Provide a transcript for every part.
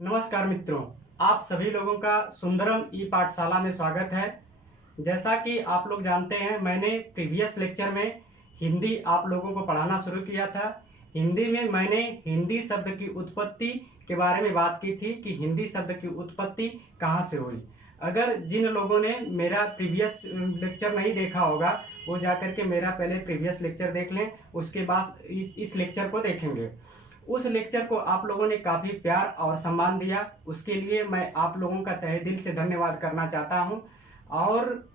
नमस्कार मित्रों, आप सभी लोगों का सुंदरम ई पाठशाला में स्वागत है। जैसा कि आप लोग जानते हैं, मैंने प्रीवियस लेक्चर में हिंदी आप लोगों को पढ़ाना शुरू किया था। हिंदी में मैंने हिंदी शब्द की उत्पत्ति के बारे में बात की थी कि हिंदी शब्द की उत्पत्ति कहाँ से हुई। अगर जिन लोगों ने मेरा प्रीवियस लेक्चर नहीं देखा होगा, वो जाकर के मेरा पहले प्रीवियस लेक्चर देख लें, उसके बाद इस लेक्चर को देखेंगे। उस लेक्चर को आप लोगों ने काफ़ी प्यार और सम्मान दिया, उसके लिए मैं आप लोगों का तहे दिल से धन्यवाद करना चाहता हूं। और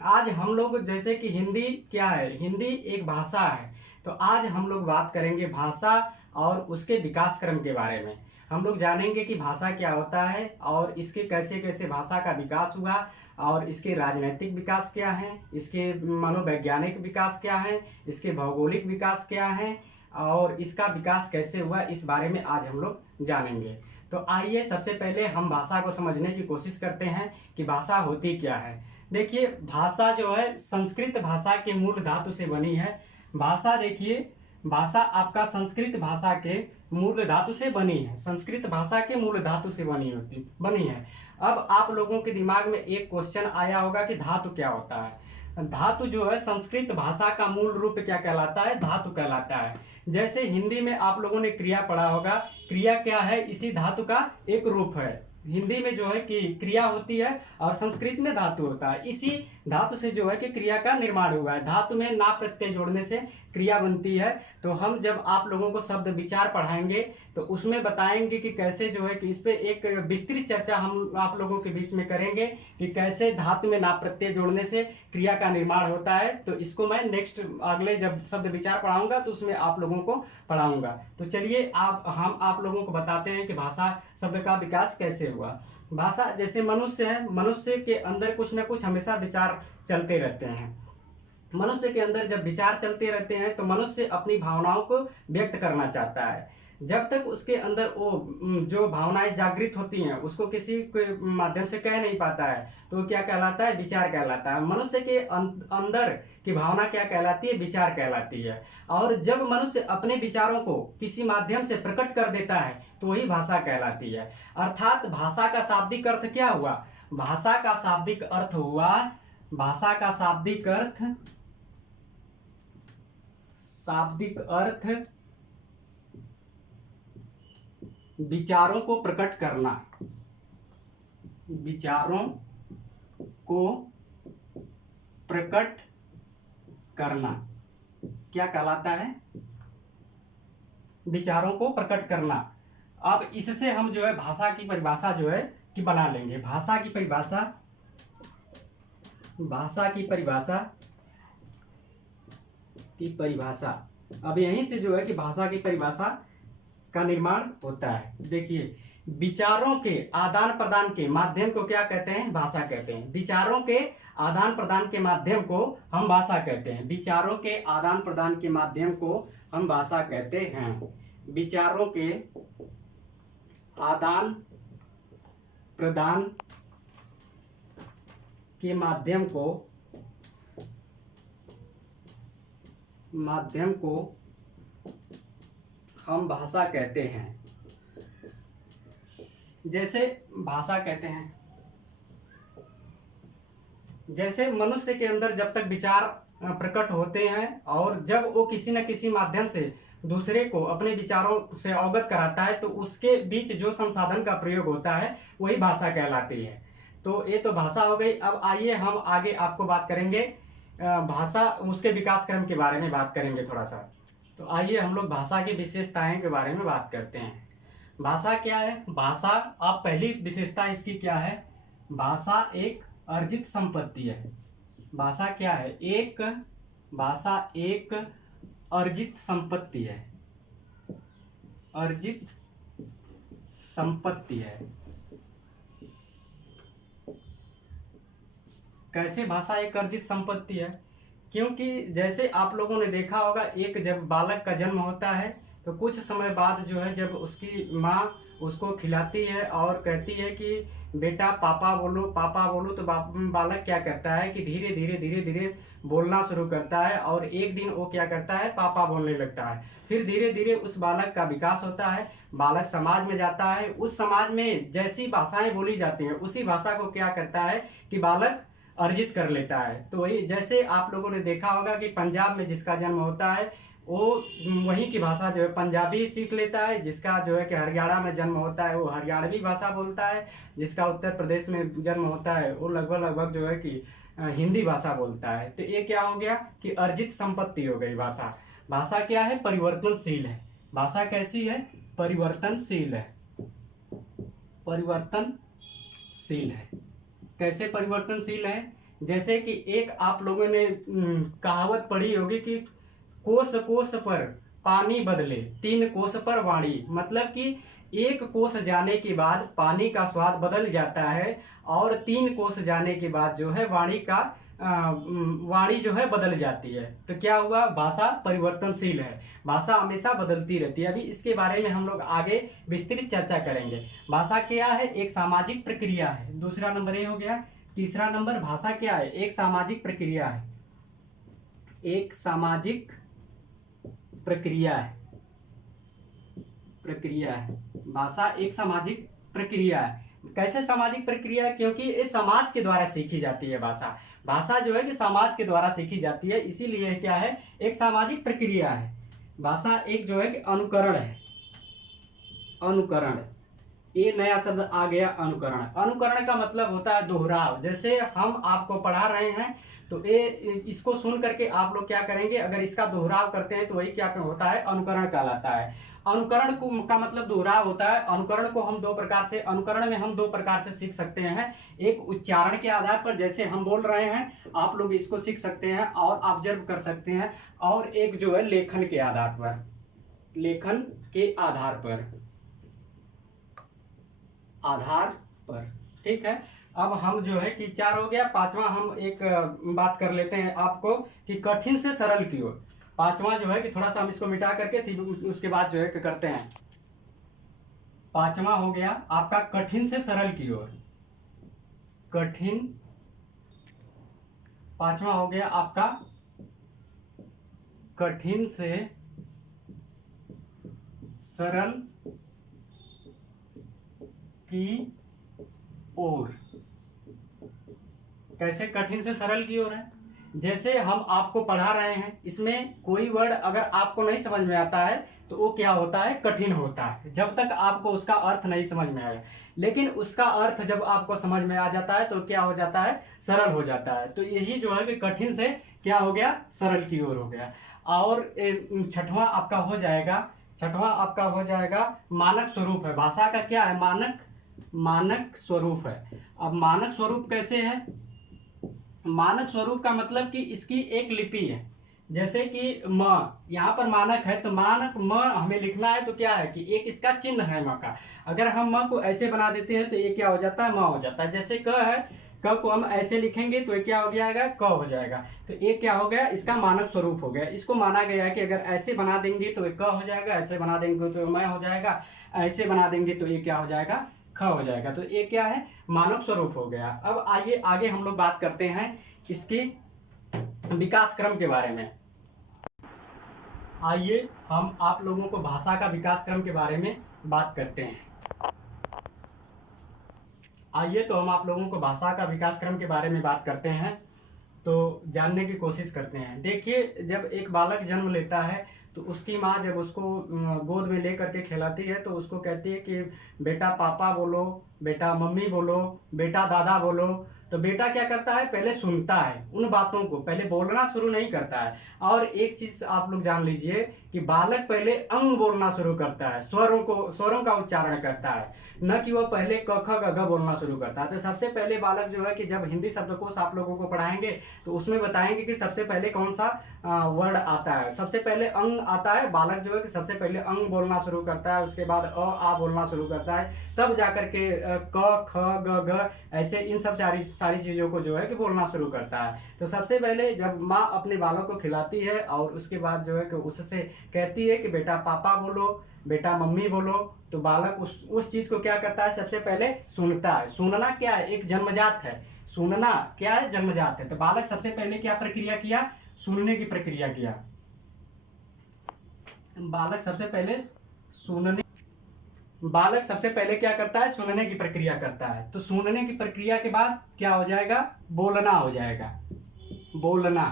आज हम लोग, जैसे कि हिंदी क्या है, हिंदी एक भाषा है, तो आज हम लोग बात करेंगे भाषा और उसके विकास क्रम के बारे में। हम लोग जानेंगे कि भाषा क्या होता है और इसके कैसे कैसे भाषा का विकास हुआ, और इसके राजनीतिक विकास क्या है, इसके मनोवैज्ञानिक विकास क्या है, इसके भौगोलिक विकास क्या है और इसका विकास कैसे हुआ, इस बारे में आज हम लोग जानेंगे। तो आइए सबसे पहले हम भाषा को समझने की कोशिश करते हैं कि भाषा होती क्या है। देखिए, भाषा जो है संस्कृत भाषा के मूल धातु से बनी है। भाषा देखिए, भाषा आपका संस्कृत भाषा के मूल धातु से बनी है, संस्कृत भाषा के मूल धातु से बनी है। अब आप लोगों के दिमाग में एक क्वेश्चन आया होगा कि धातु क्या होता है। धातु जो है संस्कृत भाषा का मूल रूप क्या कहलाता है, धातु कहलाता है। जैसे हिंदी में आप लोगों ने क्रिया पढ़ा होगा, क्रिया क्या है, इसी धातु का एक रूप है। हिंदी में जो है कि क्रिया होती है और संस्कृत में धातु होता है। इसी धातु से जो है कि क्रिया का निर्माण हुआ है। धातु में ना प्रत्यय जोड़ने से क्रिया बनती है। तो हम जब आप लोगों को शब्द विचार पढ़ाएंगे तो उसमें बताएंगे कि कैसे जो है कि इस पे एक विस्तृत चर्चा हम आप लोगों के बीच में करेंगे कि कैसे धातु में ना प्रत्यय जोड़ने से क्रिया का निर्माण होता है। तो इसको मैं नेक्स्ट अगले जब शब्द विचार पढ़ाऊंगा तो उसमें आप लोगों को पढ़ाऊंगा। तो चलिए हम आप लोगों को बताते हैं कि भाषा शब्द का विकास कैसे हुआ। भाषा जैसे मनुष्य है, मनुष्य के अंदर कुछ ना कुछ हमेशा विचार चलते रहते हैं। मनुष्य के अंदर जब विचार चलते रहते हैं तो मनुष्य अपनी भावनाओं को व्यक्त करना चाहता है। जब तक उसके अंदर वो जो भावनाएं जागृत होती हैं उसको किसी के माध्यम से कह नहीं पाता है, तो क्या कहलाता है, विचार कहलाता है। मनुष्य के अंदर की भावना क्या कहलाती है, विचार कहलाती है। और जब मनुष्य अपने विचारों को किसी माध्यम से प्रकट कर देता है तो वही भाषा कहलाती है। अर्थात भाषा का शाब्दिक अर्थ क्या हुआ, भाषा का शाब्दिक अर्थ हुआ, भाषा का शाब्दिक अर्थ विचारों को प्रकट करना, विचारों को प्रकट करना क्या कहलाता है, विचारों को प्रकट करना। अब इससे हम जो है भाषा की परिभाषा जो है कि बना लेंगे। भाषा की परिभाषा, भाषा की परिभाषा की परिभाषा अब यहीं से जो है कि भाषा की परिभाषा का निर्माण होता है। देखिए, विचारों के आदान प्रदान के माध्यम को क्या कहते हैं, भाषा कहते हैं। विचारों के आदान प्रदान के माध्यम को हम भाषा कहते हैं। विचारों के आदान प्रदान के माध्यम को हम भाषा कहते हैं। विचारों के आदान प्रदान के माध्यम को हम भाषा कहते हैं। जैसे भाषा कहते हैं, जैसे मनुष्य के अंदर जब तक विचार प्रकट होते हैं और जब वो किसी न किसी माध्यम से दूसरे को अपने विचारों से अवगत कराता है तो उसके बीच जो संसाधन का प्रयोग होता है वही भाषा कहलाती है। तो ये तो भाषा हो गई। अब आइए हम आगे आपको बात करेंगे भाषा, उसके विकास क्रम के बारे में बात करेंगे थोड़ा सा। तो आइए हम लोग भाषा की विशेषताएं के बारे में बात करते हैं। भाषा क्या है, भाषा, अब पहली विशेषता इसकी क्या है, भाषा एक अर्जित संपत्ति है। भाषा क्या है, भाषा एक अर्जित संपत्ति है, अर्जित संपत्ति है। कैसे भाषा एक अर्जित संपत्ति है, क्योंकि जैसे आप लोगों ने देखा होगा, एक जब बालक का जन्म होता है तो कुछ समय बाद जो है जब उसकी माँ उसको खिलाती है और कहती है कि बेटा पापा बोलो, पापा बोलो, तो बालक क्या करता है कि धीरे धीरे धीरे धीरे बोलना शुरू करता है और एक दिन वो क्या करता है, पापा बोलने लगता है। फिर धीरे धीरे उस बालक का विकास होता है, बालक समाज में जाता है, उस समाज में जैसी भाषाएं बोली जाती हैं उसी भाषा को क्या करता है कि बालक अर्जित कर लेता है। तो वही जैसे आप लोगों ने देखा होगा कि पंजाब में जिसका जन्म होता है वो वहीं की भाषा जो है पंजाबी सीख लेता है, जिसका जो है कि हरियाणा में जन्म होता है वो हरियाणवी भाषा बोलता है, जिसका उत्तर प्रदेश में जन्म होता है वो लगभग जो है कि हिंदी भाषा बोलता है। तो ये क्या हो गया कि अर्जित संपत्ति हो गई भाषा। भाषा क्या है, परिवर्तनशील है। भाषा कैसी है, परिवर्तनशील है। परिवर्तनशील है। कैसे परिवर्तनशील है, जैसे कि एक आप लोगों ने कहावत पढ़ी होगी कि कोस कोस पर पानी बदले 3 कोस पर वाणी। मतलब कि 1 कोस जाने के बाद पानी का स्वाद बदल जाता है और 3 कोस जाने के बाद जो है वाणी जो है बदल जाती है। तो क्या हुआ, भाषा परिवर्तनशील है, भाषा हमेशा बदलती रहती है। अभी इसके बारे में हम लोग आगे विस्तृत चर्चा करेंगे। भाषा क्या है, एक सामाजिक प्रक्रिया है। दूसरा नंबर ये हो गया। तीसरा नंबर भाषा क्या है, एक सामाजिक प्रक्रिया है। एक सामाजिक प्रक्रिया है। भाषा एक सामाजिक प्रक्रिया है। कैसे सामाजिक प्रक्रिया है, क्योंकि ये समाज के द्वारा सीखी जाती है। भाषा जो है कि समाज के द्वारा सीखी जाती है, इसीलिए क्या है, एक सामाजिक प्रक्रिया है। भाषा एक जो है कि अनुकरण है। अनुकरण, ये नया शब्द आ गया, अनुकरण। अनुकरण का मतलब होता है दोहराव। जैसे हम आपको पढ़ा रहे हैं तो ये इसको सुन करके आप लोग क्या करेंगे, अगर इसका दोहराव करते हैं तो वही क्या होता है, अनुकरण कहलाता है। अनुकरण का मतलब दोहराव होता है। अनुकरण में हम दो प्रकार से सीख सकते हैं। एक उच्चारण के आधार पर, जैसे हम बोल रहे हैं आप लोग इसको सीख सकते हैं और ऑब्जर्व कर सकते हैं, और एक जो है लेखन के आधार पर। ठीक है, अब हम जो है कि 4 हो गया। 5वां हम एक बात कर लेते हैं आपको कि कठिन से सरल की ओर। 5वां जो है कि थोड़ा सा हम इसको मिटा करके उसके बाद जो है कि करते हैं। 5वां हो गया आपका कठिन से सरल की ओर। 5वां हो गया आपका कठिन से सरल की ओर। कैसे कठिन से सरल की ओर है, जैसे हम आपको पढ़ा रहे हैं, इसमें कोई वर्ड अगर आपको नहीं समझ में आता है तो वो क्या होता है, कठिन होता है, जब तक आपको उसका अर्थ नहीं समझ में आए। लेकिन उसका अर्थ जब आपको समझ में आ जाता है तो क्या हो जाता है, सरल हो जाता है। तो यही जो है कि कठिन से क्या हो गया, सरल की ओर हो गया। और 6वां आपका हो जाएगा मानक स्वरूप है। भाषा का क्या है, मानक स्वरूप है। अब मानक स्वरूप कैसे है, मानक स्वरूप का मतलब कि इसकी एक लिपि है। जैसे कि म, यहाँ पर मानक है तो मानक म हमें लिखना है तो क्या है कि एक इसका चिन्ह है म का। अगर हम म को ऐसे बना देते हैं तो ये क्या हो जाता है, म हो जाता है। जैसे क है, क को हम ऐसे लिखेंगे तो ये क्या हो जाएगा, क हो जाएगा। तो ये क्या हो गया, इसका मानक स्वरूप हो गया। इसको माना गया है कि अगर ऐसे बना देंगे तो ये क हो जाएगा, ऐसे बना देंगे तो मैं हो जाएगा, ऐसे बना देंगे तो ये क्या हो जाएगा, ख हो जाएगा। तो ये क्या है, मानक स्वरूप हो गया। अब आइए आगे हम लोग बात करते हैं इसके विकास क्रम के बारे में। आइए हम आप लोगों को भाषा का विकास क्रम के बारे में बात करते हैं। आइए तो हम आप लोगों को भाषा का विकास क्रम के बारे में बात करते हैं, तो जानने की कोशिश करते हैं। देखिए, जब एक बालक जन्म लेता है तो उसकी माँ जब उसको गोद में ले करके खिलाती है तो उसको कहती है कि बेटा पापा बोलो, बेटा मम्मी बोलो, बेटा दादा बोलो। तो बेटा क्या करता है, पहले सुनता है उन बातों को, पहले बोलना शुरू नहीं करता है। और एक चीज़ आप लोग जान लीजिए कि बालक पहले अंग बोलना शुरू करता है, स्वरों का उच्चारण करता है, न कि वह पहले क ख ग घ बोलना शुरू करता है। तो सबसे पहले बालक जो है कि जब हिंदी शब्दकोश आप लोगों को पढ़ाएंगे तो उसमें बताएंगे कि सबसे पहले कौन सा वर्ड आता है। सबसे पहले अंग आता है, बालक जो है कि सबसे पहले अंग बोलना शुरू करता है, उसके बाद अ आ बोलना शुरू करता है, तब जाकर के क ख ग घ ऐसे इन सब सारी चीज़ों को जो है कि बोलना शुरू करता है। तो सबसे पहले जब माँ अपने बालक को खिलाती है और उसके बाद जो है कि उससे कहती है कि बेटा पापा बोलो, बेटा मम्मी बोलो, तो बालक उस चीज़ को क्या करता है, सबसे पहले सुनता है। सुनना क्या है, एक जन्मजात है। सुनना क्या है, जन्मजात है। तो बालक सबसे पहले क्या प्रक्रिया किया, सुनने की प्रक्रिया किया। बालक सबसे पहले सुनने बालक सबसे पहले क्या करता है, सुनने की प्रक्रिया करता है। तो सुनने की प्रक्रिया के बाद क्या हो जाएगा, बोलना हो जाएगा। बोलना,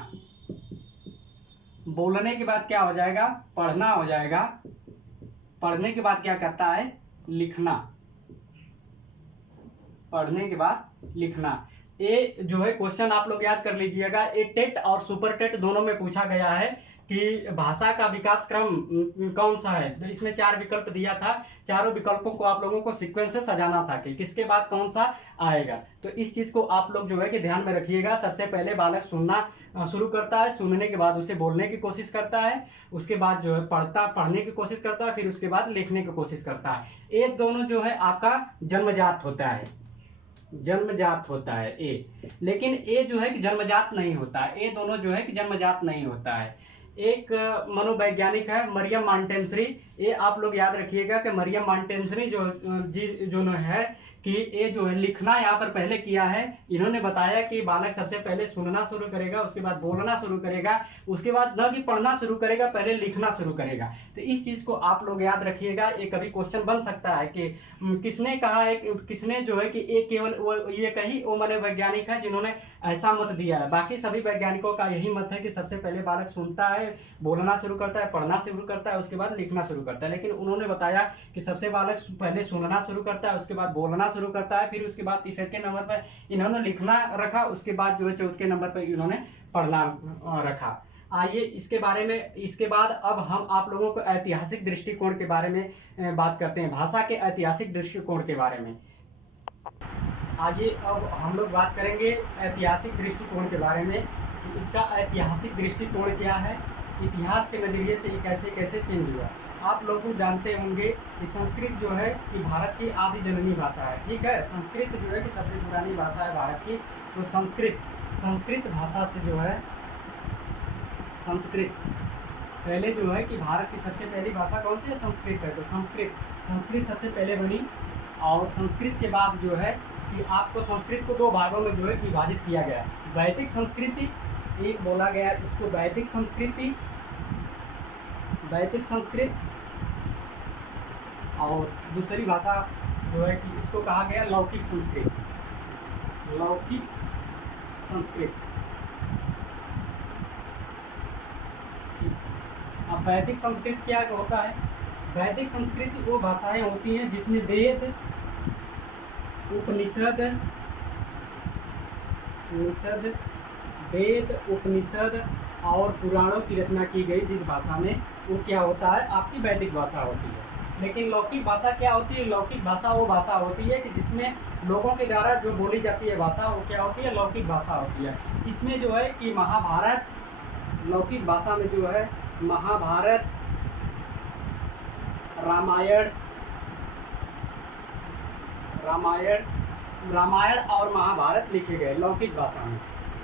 बोलने के बाद क्या हो जाएगा, पढ़ना हो जाएगा। पढ़ने के बाद क्या करता है, लिखना। पढ़ने के बाद लिखना। ये जो है क्वेश्चन आप लोग याद कर लीजिएगा, ये टेट और सुपर टेट दोनों में पूछा गया है कि भाषा का विकास क्रम कौन सा है। तो इसमें 4 विकल्प दिया था, चारों विकल्पों को आप लोगों को सीक्वेंस से सजाना था कि किसके बाद कौन सा आएगा। तो इस चीज को आप लोग जो है कि ध्यान में रखिएगा। सबसे पहले बालक सुनना शुरू करता है, सुनने के बाद उसे बोलने की कोशिश करता है, उसके बाद जो है पढ़ने की कोशिश करता है, फिर उसके बाद लिखने की कोशिश करता है। ये दोनों जो है आपका जन्मजात होता है, जन्मजात होता है ए। लेकिन ए जो है कि जन्मजात नहीं होता है, ये दोनों जो है कि जन्मजात नहीं होता है। एक मनोवैज्ञानिक है मरियम मॉन्टेसरी, ये आप लोग याद रखिएगा कि मरियम मॉन्टेसरी जो है कि ये जो है लिखना यहाँ पर पहले किया है। इन्होंने बताया कि बालक सबसे पहले सुनना शुरू करेगा, उसके बाद बोलना शुरू करेगा, उसके बाद न कि पढ़ना शुरू करेगा, पहले लिखना शुरू करेगा। तो इस चीज़ को आप लोग याद रखिएगा। ये कभी क्वेश्चन बन सकता है कि किसने कहा है, किसने जो है कि एक केवल ये कही वो मनोवैज्ञानिक है जिन्होंने ऐसा मत दिया है। बाकी सभी वैज्ञानिकों का यही मत है कि सबसे पहले बालक सुनता है, बोलना शुरू करता है, पढ़ना शुरू करता है, उसके बाद लिखना शुरू करता है। लेकिन उन्होंने बताया कि सबसे बालक पहले सुनना शुरू करता है, उसके बाद बोलना शुरू करता है, फिर उसके बाद तीसरे के नंबर पर इन्होंने लिखना रखा, उसके बाद जो है चौथे नंबर पर इन्होंने पढ़ना रखा। आइए इसके बारे में, इसके बाद अब हम आप लोगों को ऐतिहासिक दृष्टिकोण के बारे में बात करते हैं, भाषा के ऐतिहासिक दृष्टिकोण के बारे में। आइए अब हम लोग बात करेंगे ऐतिहासिक दृष्टिकोण के बारे में कि इसका ऐतिहासिक दृष्टिकोण क्या है, इतिहास के नज़रिए से ये कैसे कैसे चेंज हुआ। आप लोग जानते होंगे कि संस्कृत जो है कि भारत की आदि जननी भाषा है, ठीक है। संस्कृत जो है कि सबसे पुरानी भाषा है भारत की। तो संस्कृत भाषा से जो है, संस्कृत पहले जो है कि भारत की सबसे पहली भाषा कौन सी है, संस्कृत है। तो संस्कृत सबसे पहले बनी। और संस्कृत के बाद जो है कि आपको संस्कृत को 2 भागों में जो है विभाजित किया गया। वैदिक संस्कृति एक बोला गया, इसको वैदिक संस्कृति, वैदिक संस्कृत, और दूसरी भाषा जो है कि इसको कहा गया लौकिक संस्कृत, लौकिक संस्कृत। अब वैदिक संस्कृत क्या होता है, वैदिक संस्कृति वो भाषाएं होती हैं जिसमें वेद, उपनिषद और पुराणों की रचना की गई जिस भाषा में, वो क्या होता है, आपकी वैदिक भाषा होती है। लेकिन लौकिक भाषा क्या होती है, लौकिक भाषा वो भाषा होती है कि जिसमें लोगों के द्वारा जो बोली जाती है भाषा, वो क्या होती है, लौकिक भाषा होती है। इसमें जो है कि महाभारत, लौकिक भाषा में जो है महाभारत, रामायण और महाभारत लिखे गए लौकिक भाषा में,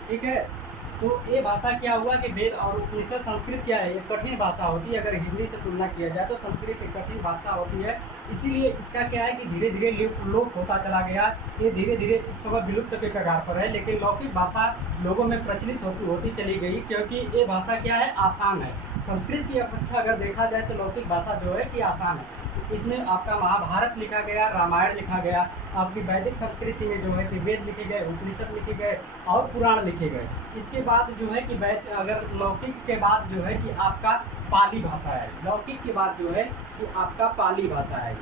ठीक है। तो ये भाषा क्या हुआ कि वेद और उपनिषद, संस्कृत क्या है, ये कठिन भाषा होती है। अगर हिंदी से तुलना किया जाए तो संस्कृत एक कठिन भाषा होती है, इसीलिए इसका क्या है कि धीरे धीरे लोप होता चला गया। ये धीरे धीरे इस समय विलुप्त के कगार पर है। लेकिन लौकिक भाषा लोगों में प्रचलित होती चली गई, क्योंकि ये भाषा क्या है, आसान है। संस्कृत की अपेक्षा अगर देखा जाए तो लौकिक भाषा जो है कि आसान है। इसमें आपका महाभारत लिखा गया, रामायण लिखा गया। आपकी वैदिक संस्कृति में जो है कि वेद लिखे गए, उपनिषद लिखे गए और पुराण लिखे गए। इसके बाद जो है कि अगर लौकिक के बाद जो है कि आपका पाली भाषा है, लौकिक के बाद जो है कि आपका पाली भाषा है।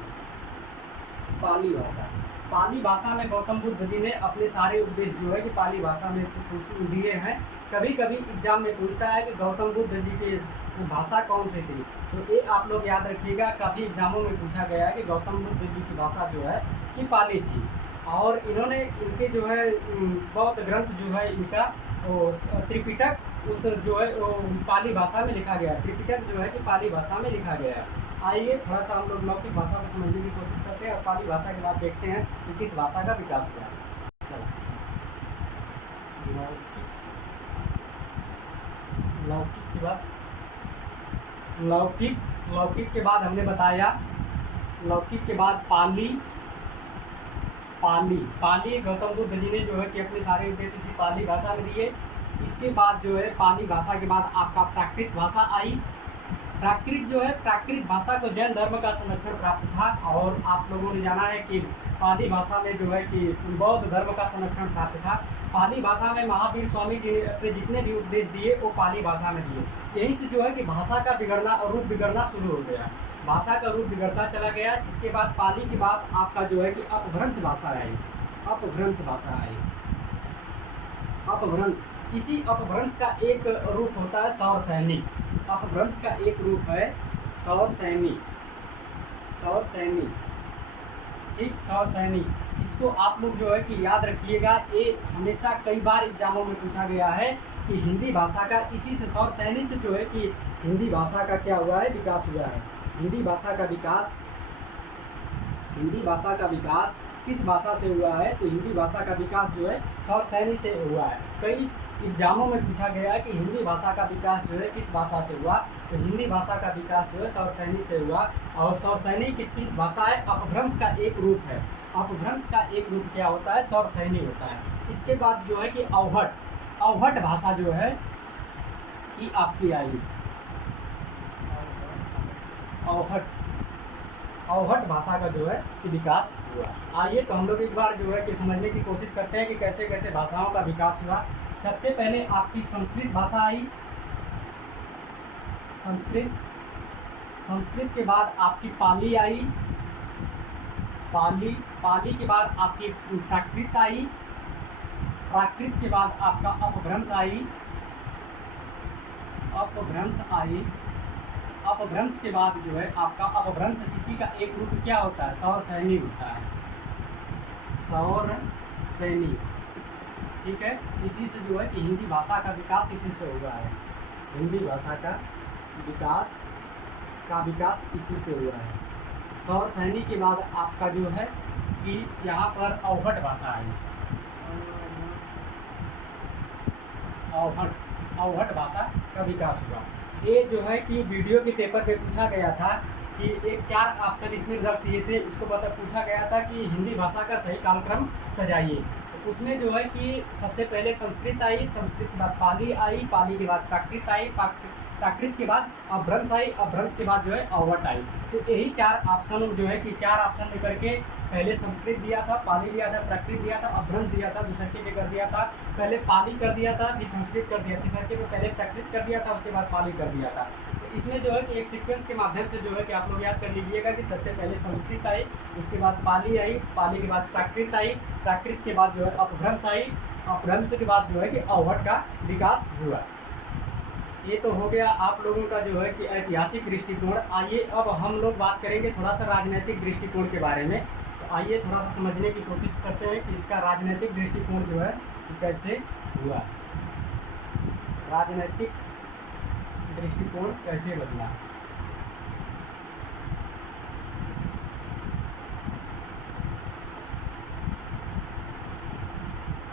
पाली भाषा में गौतम बुद्ध जी ने अपने सारे उपदेश जो है कि पाली भाषा में दिए हैं। कभी कभी एग्जाम में पूछता है कि गौतम बुद्ध जी की भाषा कौन सी थी, तो ये आप लोग याद रखिएगा। काफ़ी एग्जामों में पूछा गया है कि गौतम बुद्ध जी की भाषा जो है कि पाली थी। और इन्होंने इनके जो है बौद्ध ग्रंथ जो है इनका त्रिपिटक, उस जो है वो पाली भाषा में लिखा गया। त्रिपिटक जो है कि पाली भाषा में लिखा गया है। आइए थोड़ा सा हम लोग लौकिक भाषा को समझने की कोशिश करते हैं और पाली भाषा के बाद देखते हैं कि किस भाषा का विकास हुआ है। लौकिक के बाद हमने बताया, लौकिक के बाद पाली, पाली। पाली गौतम बुद्ध जी ने जो है कि अपने सारे उद्देश्य इसी पाली भाषा में दिए। इसके बाद जो है पाली भाषा के बाद आपका प्राकृत भाषा आई। प्राकृत जो है, प्राकृत भाषा को जैन धर्म का संरक्षण प्राप्त था। और आप लोगों ने जाना है कि पाली भाषा में जो है कि बौद्ध धर्म का संरक्षण प्राप्त था। पाली भाषा में महावीर स्वामी जी ने अपने जितने भी उपदेश दिए वो पाली भाषा में दिए। यहीं से जो है कि भाषा का बिगड़ना और रूप बिगड़ना शुरू हो गया। भाषा का रूप बिगड़ता चला गया। इसके बाद पाली के बाद आपका जो है कि अपभ्रंश भाषा आई। अपभ्रंश भाषा आई। अपभ्रंश, इसी अपभ्रंश का एक रूप होता है सौर सैनिक। अपभ्रंश का एक रूप है सौर सैनिक। सौर सैनिक, ठीक, सौर सैनिक। इसको आप लोग जो है कि याद रखिएगा। ये हमेशा कई बार एग्जामों में पूछा गया है कि हिंदी भाषा का, इसी से सौर सैनिक से जो है कि हिंदी भाषा का क्या हुआ है, विकास हुआ है। हिंदी भाषा का विकास, हिंदी भाषा का विकास किस भाषा से हुआ है? तो हिंदी भाषा का विकास जो है सौर सैनिक से हुआ है। कई एग्जामों में पूछा गया है कि हिंदी भाषा का विकास जो है किस भाषा से हुआ? तो हिंदी भाषा का विकास जो है सौर सैनिक से हुआ। और सौर सैनिक किसकी भाषा है? अपभ्रंश का एक रूप है। अपभ्रंश का एक रूप क्या होता है? सौर सैनिक होता है। इसके बाद जो है कि अवहट, अवहट भाषा जो है कि आपकी आई। अवहट, अवहट भाषा का जो है कि विकास हुआ। आइए तो हम लोग एक बार जो है कि समझने की कोशिश करते हैं कि कैसे कैसे भाषाओं का विकास हुआ। सबसे पहले आपकी संस्कृत भाषा आई। संस्कृत, संस्कृत के बाद आपकी पाली आई। पाली, पाली के बाद आपकी प्राकृत आई। प्राकृत के बाद आपका अपभ्रंश आई। अपभ्रंश आई। अपभ्रंश के बाद जो है आपका अपभ्रंश, इसी का एक रूप क्या होता है? सौर सैनिक होता है। सौर सैनिक, ठीक है। इसी से जो है कि हिंदी भाषा का विकास इसी से हुआ है। हिंदी भाषा का विकास इसी से हुआ है। सौर सैनिक के बाद आपका जो है कि यहाँ पर अवहट भाषा आई। अवहट, अवहट भाषा का विकास हुआ। ये जो है कि वीडियो के पेपर पे पूछा गया था कि एक 4 ऑप्शन इसमें रख दिए थे। इसको पूछा गया था कि हिंदी भाषा का सही कालक्रम सजाइए। तो उसमें जो है कि सबसे पहले संस्कृत आई। संस्कृत के बाद पाली आई। पाली के बाद प्राकृत आई। प्राकृत के बाद अपभ्रंश आई। अपभ्रंश के बाद जो है अवहट आई। तो यही 4 ऑप्शन जो है कि 4 ऑप्शन में करके पहले संस्कृत दिया था, पाली दिया था, प्राकृत दिया था, अपभ्रंश दिया था, दूसरे में कर दिया था। पहले पाली कर दिया था, फिर संस्कृत कर दिया, तीसरे में पहले प्राकृत कर दिया था, उसके बाद पाली कर दिया था। तो इसमें जो है कि एक सीक्वेंस के माध्यम से जो है कि आप लोग याद कर लीजिएगा कि सबसे पहले संस्कृत आई, उसके बाद पाली आई, पाली के बाद प्राकृत आई, प्राकृत के बाद जो है अपभ्रंश आई, अपभ्रंश के बाद जो है कि अवहट का विकास हुआ। ये तो हो गया आप लोगों का जो है कि ऐतिहासिक दृष्टिकोण। आइए अब हम लोग बात करेंगे थोड़ा सा राजनीतिक दृष्टिकोण के बारे में। तो आइए थोड़ा सा समझने की कोशिश करते हैं कि इसका राजनीतिक दृष्टिकोण जो है कि कैसे हुआ, राजनीतिक दृष्टिकोण कैसे बदला।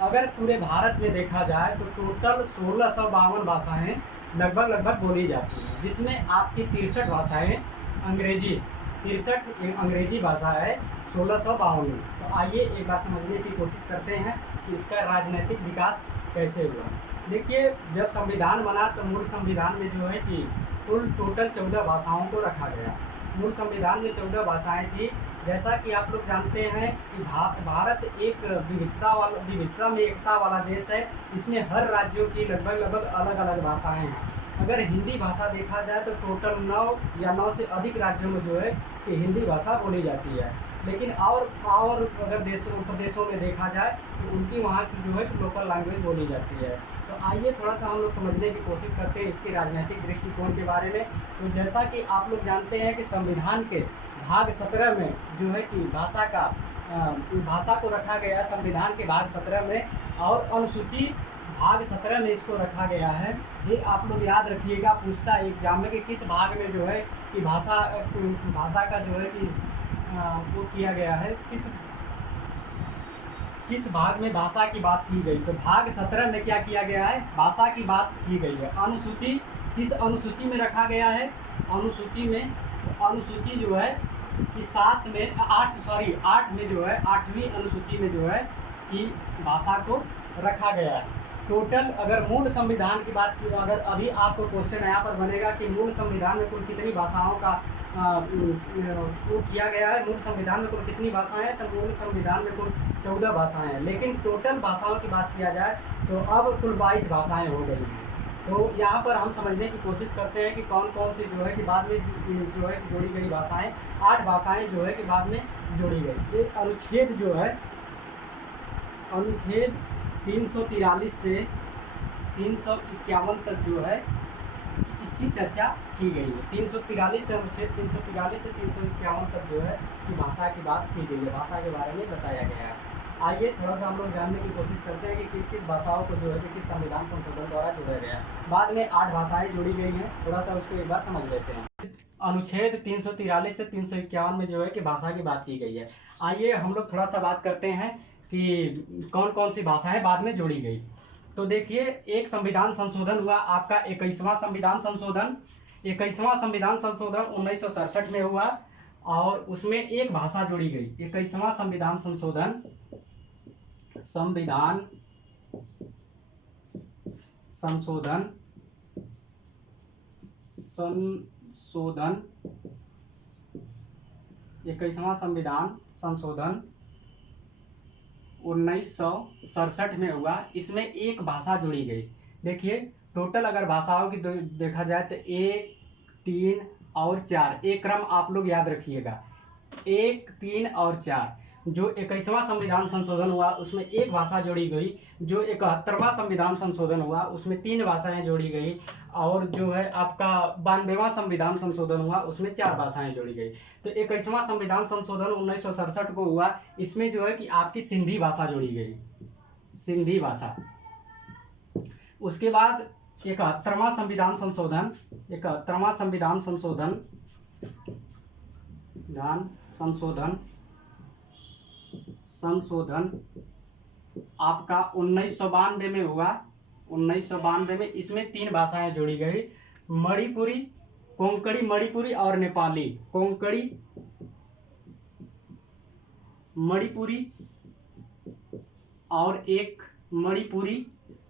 अगर पूरे भारत में देखा जाए तो टोटल 1652 भाषाएं लगभग बोली जाती हैं, जिसमें आपकी 63 भाषाएं अंग्रेजी, 63 अंग्रेजी भाषा है 1652। तो आइए एक बार समझने की कोशिश करते हैं कि इसका राजनीतिक विकास कैसे हुआ। देखिए, जब संविधान बना तो मूल संविधान में जो है कि कुल टोटल 14 भाषाओं को रखा गया। मूल संविधान में 14 भाषाएं थी। जैसा कि आप लोग जानते हैं कि भारत एक विविधता में एकता वाला देश है। इसमें हर राज्यों की लगभग अलग अलग भाषाएं हैं। अगर हिंदी भाषा देखा जाए तो टोटल 9 या 9 से अधिक राज्यों में जो है कि हिंदी भाषा बोली जाती है। लेकिन और अगर प्रदेशों में देखा जाए तो उनकी वहाँ की जो है लोकल लैंग्वेज बोली जाती है। तो आइए थोड़ा सा हम लोग समझने की कोशिश करते हैं इसके राजनीतिक दृष्टिकोण के बारे में। तो जैसा कि आप लोग जानते हैं कि संविधान के भाग 17 में जो है कि भाषा को रखा गया, संविधान के भाग 17 में, और अनुसूची भाग 17 में इसको रखा गया है। ये आप लोग याद रखिएगा, पूछता है एग्जाम में कि किस भाग में जो है कि भाषा का जो है कि वो किया गया है, किस भाग में भाषा की बात की गई। तो भाग 17 में क्या किया गया है? भाषा की बात की गई है। अनुसूची किस अनुसूची में रखा गया है? अनुसूची में, अनुसूची जो है कि 8 में जो है 8वीं अनुसूची में जो है कि भाषा को रखा गया है। टोटल अगर मूल संविधान की बात की, अगर अभी आपको क्वेश्चन यहाँ पर बनेगा कि मूल संविधान में कुल कितनी भाषाओं का वो किया गया है, मूल संविधान में कुल कितनी भाषाएं हैं, तो मूल संविधान में कुल 14 भाषाएं हैं। लेकिन टोटल भाषाओं की बात किया जाए तो अब कुल 22 भाषाएं हो गई हैं। तो यहाँ पर हम समझने की कोशिश करते हैं कि कौन कौन सी जो है कि बाद में जो है कि जोड़ी गई भाषाएं, 8 भाषाएं जो है कि बाद में जोड़ी गई। ये अनुच्छेद जो है, अनुच्छेद 343 से 351 तक जो है इसकी चर्चा की गई है। 343 से अनुच्छेद 343 से 351 तक जो है कि भाषा की बात की गई है, भाषा के बारे में बताया गया है। आइए थोड़ा सा हम लोग जानने की कोशिश करते हैं कि किस किस भाषाओं को जो है कि किस संविधान संशोधन द्वारा जोड़ा गया है। बाद में 8 भाषाएं जोड़ी गई हैं, थोड़ा सा उसको एक बार समझ लेते हैं। अनुच्छेद 343 से 351 में जो है कि भाषा की बात की गई है। आइए हम लोग थोड़ा सा बात करते हैं कि कौन कौन सी भाषाएं बाद में जोड़ी गई। तो देखिए, एक संविधान संशोधन हुआ आपका 21वां संविधान संशोधन। 21वां संविधान संशोधन 1967 में हुआ और उसमें एक भाषा जोड़ी गई। 21वां संविधान संशोधन संविधान संशोधन 21वां संविधान संशोधन 1967 में हुआ। इसमें एक भाषा जोड़ी गई। देखिए, टोटल अगर भाषाओं की देखा जाए तो 1, 3 और 4, एक क्रम आप लोग याद रखिएगा, 1, 3 और 4। जो 21वां संविधान संशोधन हुआ उसमें एक भाषा जोड़ी गई। जो 71वां संविधान संशोधन हुआ उसमें 3 भाषाएं जोड़ी गई। और जो है आपका 92वां संविधान संशोधन हुआ उसमें 4 भाषाएं जोड़ी गई। तो 21वां संविधान संशोधन 1967 को हुआ, इसमें जो है कि आपकी सिंधी भाषा जोड़ी गई, सिंधी भाषा। उसके बाद 71वां संविधान संशोधन, 71वां संविधान संशोधन आपका 1992 में हुआ। 1992 में इसमें 3 भाषाएं जोड़ी गई, मणिपुरी, कोंकणी मणिपुरी और नेपाली। कोंकणी मणिपुरी और एक मणिपुरी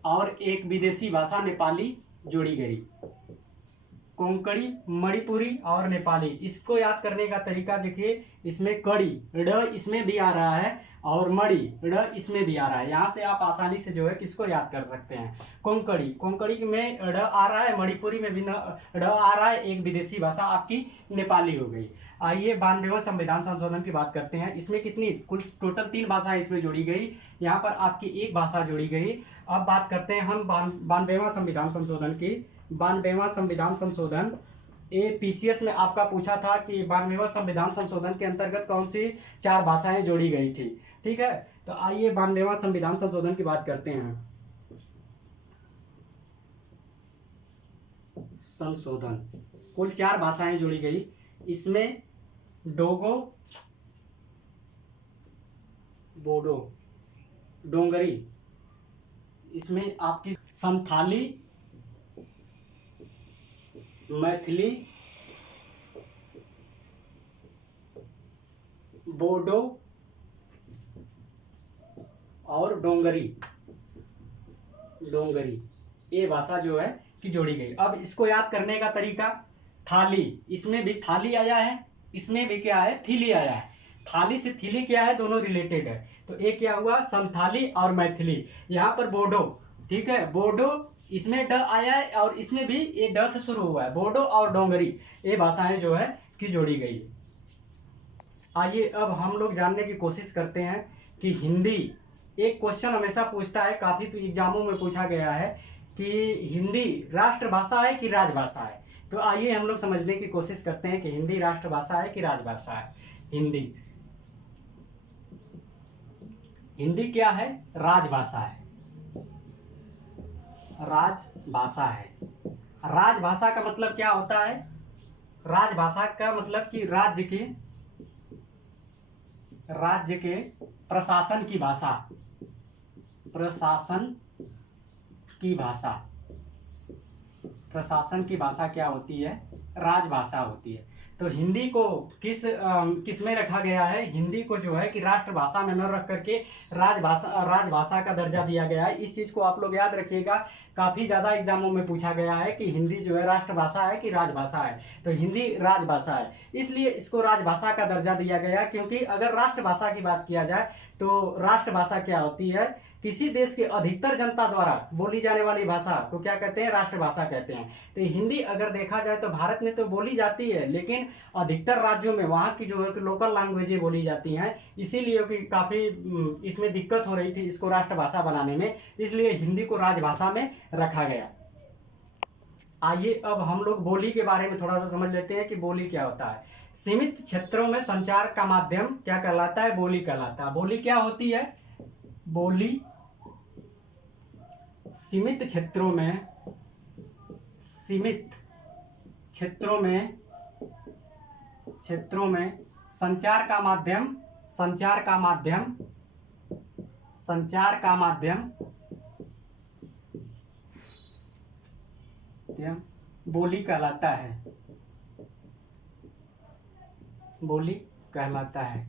और एक विदेशी भाषा नेपाली जोड़ी गई। कोंकणी, मणिपुरी और नेपाली। इसको याद करने का तरीका देखिए, इसमें कड़ी ड़ इसमें भी आ रहा है और मणि ड़ इसमें भी आ रहा है। यहाँ से आप आसानी से जो है किसको याद कर सकते हैं, कोंकणी। कोंकणी में ड़ आ रहा है, मणिपुरी में भी ड़ आ रहा है, एक विदेशी भाषा आपकी नेपाली हो गई। आइए 92वें संविधान संशोधन की बात करते हैं। इसमें कितनी कुल टोटल 3 भाषाएं इसमें जोड़ी गई, यहाँ पर आपकी एक भाषा जोड़ी गई। अब बात करते हैं हम 92वां संविधान संशोधन की। 92वां संविधान संशोधन पीसीएस में आपका पूछा था कि 92वें संविधान संशोधन के अंतर्गत कौन सी 4 भाषाएं जोड़ी गई थी। ठीक है, तो आइए 92वां संविधान संशोधन की बात करते हैं। संशोधन कुल 4 भाषाएं जोड़ी गई। इसमें डोगो, बोडो, डोंगरी, इसमें आपकी संथाली, मैथिली, बोडो और डोंगरी, ये भाषा जो है कि जोड़ी गई। अब इसको याद करने का तरीका, थाली, इसमें भी थाली आया है, इसमें भी क्या है, थीली आया है। थाली से थीली क्या है, दोनों रिलेटेड है। तो एक क्या हुआ, संथाली और मैथिली। यहाँ पर बोडो, ठीक है, बोडो, इसमें ड आया है और इसमें भी ये ड से शुरू हुआ है। बोडो और डोंगरी, ये भाषाएं जो है कि जोड़ी गई। आइए अब हम लोग जानने की कोशिश करते हैं कि हिंदी, एक क्वेश्चन हमेशा पूछता है, काफ़ी एग्जामों में पूछा गया है कि हिंदी राष्ट्रभाषा है कि राजभाषा है। तो आइए हम लोग समझने की कोशिश करते हैं कि हिंदी राष्ट्रभाषा है कि राजभाषा है। हिंदी क्या है, राजभाषा है, राजभाषा है। राजभाषा का मतलब क्या होता है, राजभाषा का मतलब कि राज्य के प्रशासन की भाषा, प्रशासन की भाषा क्या होती है, राजभाषा होती है। तो हिंदी को किस में रखा गया है? हिंदी को जो है कि राष्ट्रभाषा में न रख करके राजभाषा का दर्जा दिया गया है। इस चीज़ को आप लोग याद रखिएगा, काफ़ी ज़्यादा एग्जामों में पूछा गया है कि हिंदी जो है राष्ट्रभाषा है कि राजभाषा है। तो हिंदी राजभाषा है, इसलिए इसको राजभाषा का दर्जा दिया गया। क्योंकि अगर राष्ट्रभाषा की बात किया जाए तो राष्ट्रभाषा क्या होती है? किसी देश के अधिकतर जनता द्वारा बोली जाने वाली भाषा को क्या कहते हैं? राष्ट्रभाषा कहते हैं। तो हिंदी अगर देखा जाए तो भारत में तो बोली जाती है, लेकिन अधिकतर राज्यों में वहाँ की जो है कि लोकल लैंग्वेजें बोली जाती हैं, इसीलिए कि काफ़ी इसमें दिक्कत हो रही थी इसको राष्ट्रभाषा बनाने में, इसलिए हिंदी को राजभाषा में रखा गया। आइए अब हम लोग बोली के बारे में थोड़ा सा समझ लेते हैं कि बोली क्या होता है। सीमित क्षेत्रों में संचार का माध्यम क्या कहलाता है? बोली कहलाता है। बोली क्या होती है? बोली सीमित क्षेत्रों में संचार का माध्यम बोली कहलाता है।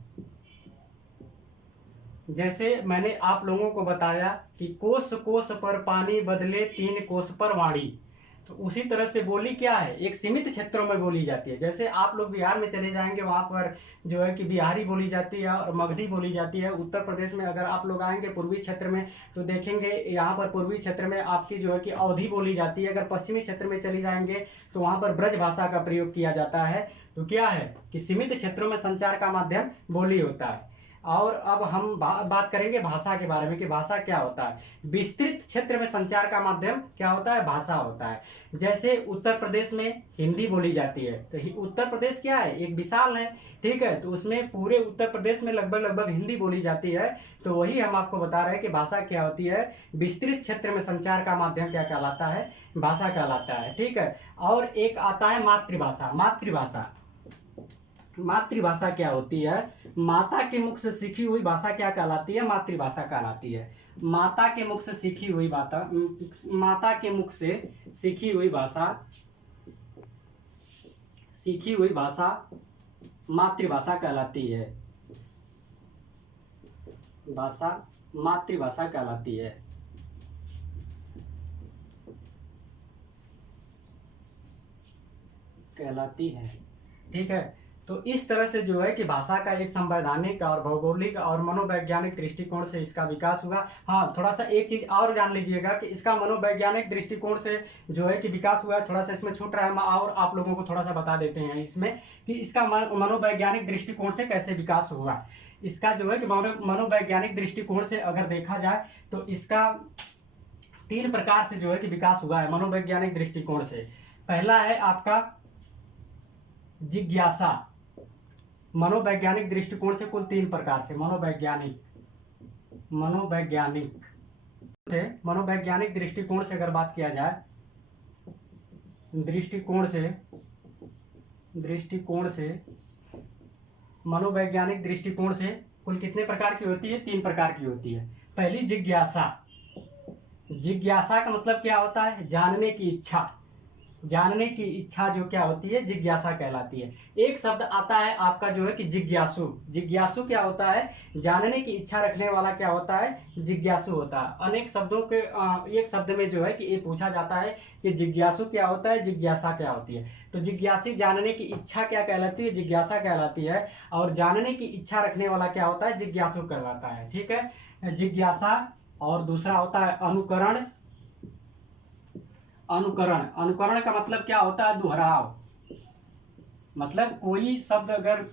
जैसे मैंने आप लोगों को बताया कि कोस कोस पर पानी बदले 3 कोस पर वाणी, तो उसी तरह से बोली क्या है? एक सीमित क्षेत्रों में बोली जाती है। जैसे आप लोग बिहार में चले जाएंगे, वहाँ पर जो है कि बिहारी बोली जाती है और मगधी बोली जाती है। उत्तर प्रदेश में अगर आप लोग आएंगे पूर्वी क्षेत्र में तो देखेंगे यहाँ पर पूर्वी क्षेत्र में आपकी जो है कि अवधी बोली जाती है। अगर पश्चिमी क्षेत्र में चले जाएंगे तो वहाँ पर ब्रज भाषा का प्रयोग किया जाता है। तो क्या है कि सीमित क्षेत्रों में संचार का माध्यम बोली होता है। और अब हम बात करेंगे भाषा के बारे में कि भाषा क्या होता है। विस्तृत क्षेत्र में संचार का माध्यम क्या होता है? भाषा होता है। जैसे उत्तर प्रदेश में हिंदी बोली जाती है, तो उत्तर प्रदेश क्या है? एक विशाल है, ठीक है, तो उसमें पूरे उत्तर प्रदेश में लगभग हिंदी बोली जाती है। तो वही हम आपको बता रहे हैं कि भाषा क्या होती है। विस्तृत क्षेत्र में संचार का माध्यम क्या कहलाता है? भाषा कहलाता है, ठीक है। और एक आता है मातृभाषा। मातृभाषा क्या होती है? माता के मुख से सीखी हुई भाषा क्या कहलाती है? मातृभाषा कहलाती है। माता के मुख से सीखी हुई भाषा मातृभाषा कहलाती है। मातृभाषा कहलाती है। ठीक है। तो इस तरह से जो है कि भाषा का एक संवैधानिक और भौगोलिक और मनोवैज्ञानिक दृष्टिकोण से इसका विकास हुआ। हाँ, थोड़ा सा एक चीज़ और जान लीजिएगा कि इसका मनोवैज्ञानिक दृष्टिकोण से जो है कि विकास हुआ है। थोड़ा सा इसमें छूट रहा है, और आप लोगों को थोड़ा सा बता देते हैं इसमें कि इसका मनोवैज्ञानिक दृष्टिकोण से कैसे विकास हुआ। इसका जो है कि मनोवैज्ञानिक दृष्टिकोण से अगर देखा जाए तो इसका 3 प्रकार से जो है कि विकास हुआ है मनोवैज्ञानिक दृष्टिकोण से। पहला है आपका जिज्ञासा। मनोवैज्ञानिक दृष्टिकोण से कुल 3 प्रकार से मनोवैज्ञानिक दृष्टिकोण से अगर बात किया जाए, मनोवैज्ञानिक दृष्टिकोण से कुल कितने प्रकार की होती है? 3 प्रकार की होती है। पहली जिज्ञासा। जिज्ञासा का मतलब क्या होता है? जानने की इच्छा जो क्या होती है? जिज्ञासा कहलाती है। एक शब्द आता है आपका जो है कि जिज्ञासु। जिज्ञासु क्या होता है? जानने की इच्छा रखने वाला क्या होता है? जिज्ञासु होता है। अनेक शब्दों के एक शब्द में जो है कि ये पूछा जाता है कि जिज्ञासु क्या होता है, जिज्ञासा क्या होती है। तो जिज्ञासी जानने की इच्छा क्या कहलाती है? जिज्ञासा कहलाती है। और जानने की इच्छा रखने वाला क्या होता है? जिज्ञासु कहलाता है, ठीक है, जिज्ञासा। और दूसरा होता है अनुकरण। अनुकरण का मतलब क्या होता है? दोहराव। मतलब कोई शब्द, अगर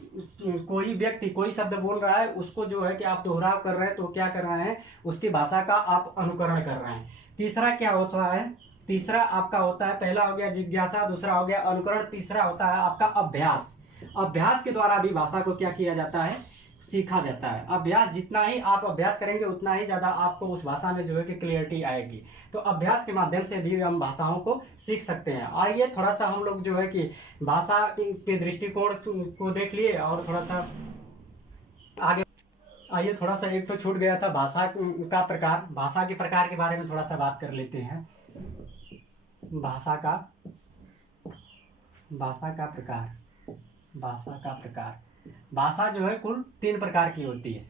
कोई व्यक्ति कोई शब्द बोल रहा है, उसको जो है कि आप दोहराव कर रहे हैं, तो क्या कर रहे हैं? उसकी भाषा का आप अनुकरण कर रहे हैं। तीसरा क्या होता है? तीसरा आपका होता है, पहला हो गया जिज्ञासा, दूसरा हो गया अनुकरण, तीसरा होता है आपका अभ्यास। अभ्यास के द्वारा भी भाषा को क्या किया जाता है? सीखा जाता है। अभ्यास, जितना ही आप अभ्यास करेंगे उतना ही ज़्यादा आपको उस भाषा में जो है कि क्लियरिटी आएगी। तो अभ्यास के माध्यम से भी हम भाषाओं को सीख सकते हैं। आइए थोड़ा सा हम लोग जो है कि भाषा के दृष्टिकोण को देख लिए, और थोड़ा सा आगे आइए। थोड़ा सा एक तो छूट गया था, भाषा का प्रकार। भाषा के प्रकार के बारे में थोड़ा सा बात कर लेते हैं। भाषा का प्रकार। भाषा का प्रकार। भाषा जो है कुल 3 प्रकार की होती है।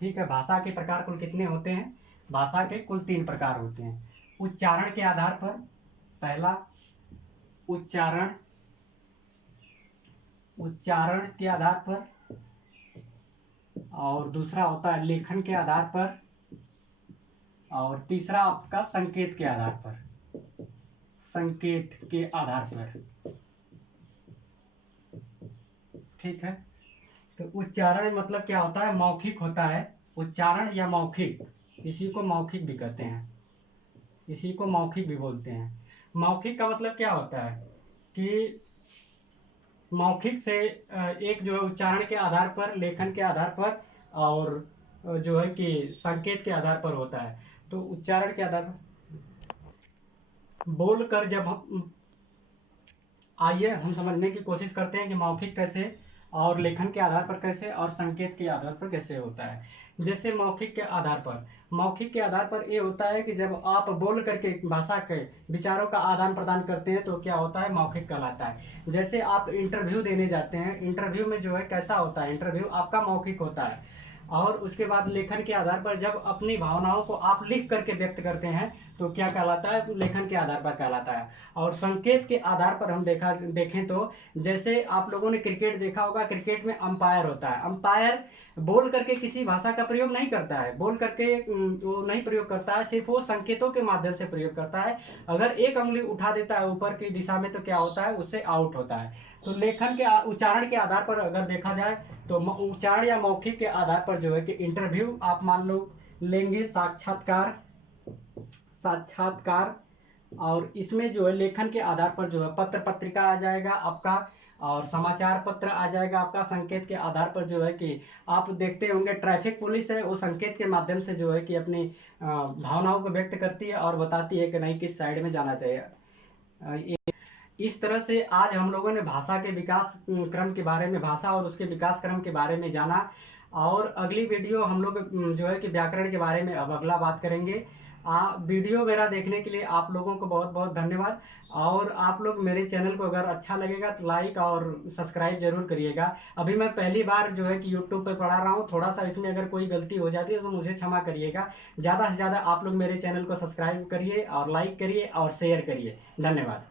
ठीक है, भाषा के प्रकार कुल कितने होते हैं? भाषा के कुल 3 प्रकार होते हैं। उच्चारण के आधार पर, पहला उच्चारण, उच्चारण के आधार पर, और दूसरा होता है लेखन के आधार पर, और तीसरा आपका संकेत के आधार पर, संकेत के आधार पर। ठीक है, तो उच्चारण मतलब क्या होता है? मौखिक होता है। उच्चारण या मौखिक, इसी को मौखिक भी कहते हैं, इसी को मौखिक भी बोलते हैं। मौखिक का मतलब क्या होता है कि मौखिक से एक जो है उच्चारण के आधार पर, लेखन के आधार पर, और जो है कि संकेत के आधार पर होता है। तो उच्चारण के आधार पर बोल कर जब हम, आइए हम समझने की कोशिश करते हैं कि मौखिक कैसे, और लेखन के आधार पर कैसे, और संकेत के आधार पर कैसे होता है। जैसे मौखिक के आधार पर, मौखिक के आधार पर ये होता है कि जब आप बोल करके भाषा के विचारों का आदान प्रदान करते हैं तो क्या होता है? मौखिक कहलाता है। जैसे आप इंटरव्यू देने जाते हैं, इंटरव्यू में जो है कैसा होता है? इंटरव्यू आपका मौखिक होता है। और उसके बाद लेखन के आधार पर जब अपनी भावनाओं को आप लिख करके व्यक्त करते हैं तो क्या कहलाता है? तो लेखन के आधार पर कहलाता है। और संकेत के आधार पर हम देखें तो जैसे आप लोगों ने क्रिकेट देखा होगा, क्रिकेट में अंपायर होता है। अंपायर बोल करके किसी भाषा का प्रयोग नहीं करता है, बोल करके वो नहीं प्रयोग करता है, सिर्फ वो संकेतों के माध्यम से प्रयोग करता है। अगर एक उंगली उठा देता है ऊपर की दिशा में तो क्या होता है? उससे आउट होता है। तो लेखन के उच्चारण के आधार पर अगर देखा जाए तो उच्चारण या मौखिक के आधार पर जो है कि इंटरव्यू आप मान लो लेंगे, साक्षात्कार, साक्षात्कार। और इसमें जो है लेखन के आधार पर जो है पत्र पत्रिका आ जाएगा आपका, और समाचार पत्र आ जाएगा आपका। संकेत के आधार पर जो है कि आप देखते होंगे ट्रैफिक पुलिस है, वो संकेत के माध्यम से जो है कि अपनी भावनाओं को व्यक्त करती है और बताती है कि नहीं किस साइड में जाना चाहिए। इस तरह से आज हम लोगों ने भाषा के विकास क्रम के बारे में, भाषा और उसके विकास क्रम के बारे में जाना। और अगली वीडियो हम लोग जो है कि व्याकरण के बारे में अब अगला बात करेंगे। वीडियो मेरा देखने के लिए आप लोगों को बहुत बहुत धन्यवाद। और आप लोग मेरे चैनल को अगर अच्छा लगेगा तो लाइक और सब्सक्राइब जरूर करिएगा। अभी मैं पहली बार जो है कि यूट्यूब पे पढ़ा रहा हूँ, थोड़ा सा इसमें अगर कोई गलती हो जाती है तो मुझे क्षमा करिएगा। ज़्यादा से ज़्यादा आप लोग मेरे चैनल को सब्सक्राइब करिए और लाइक करिए और शेयर करिए। धन्यवाद।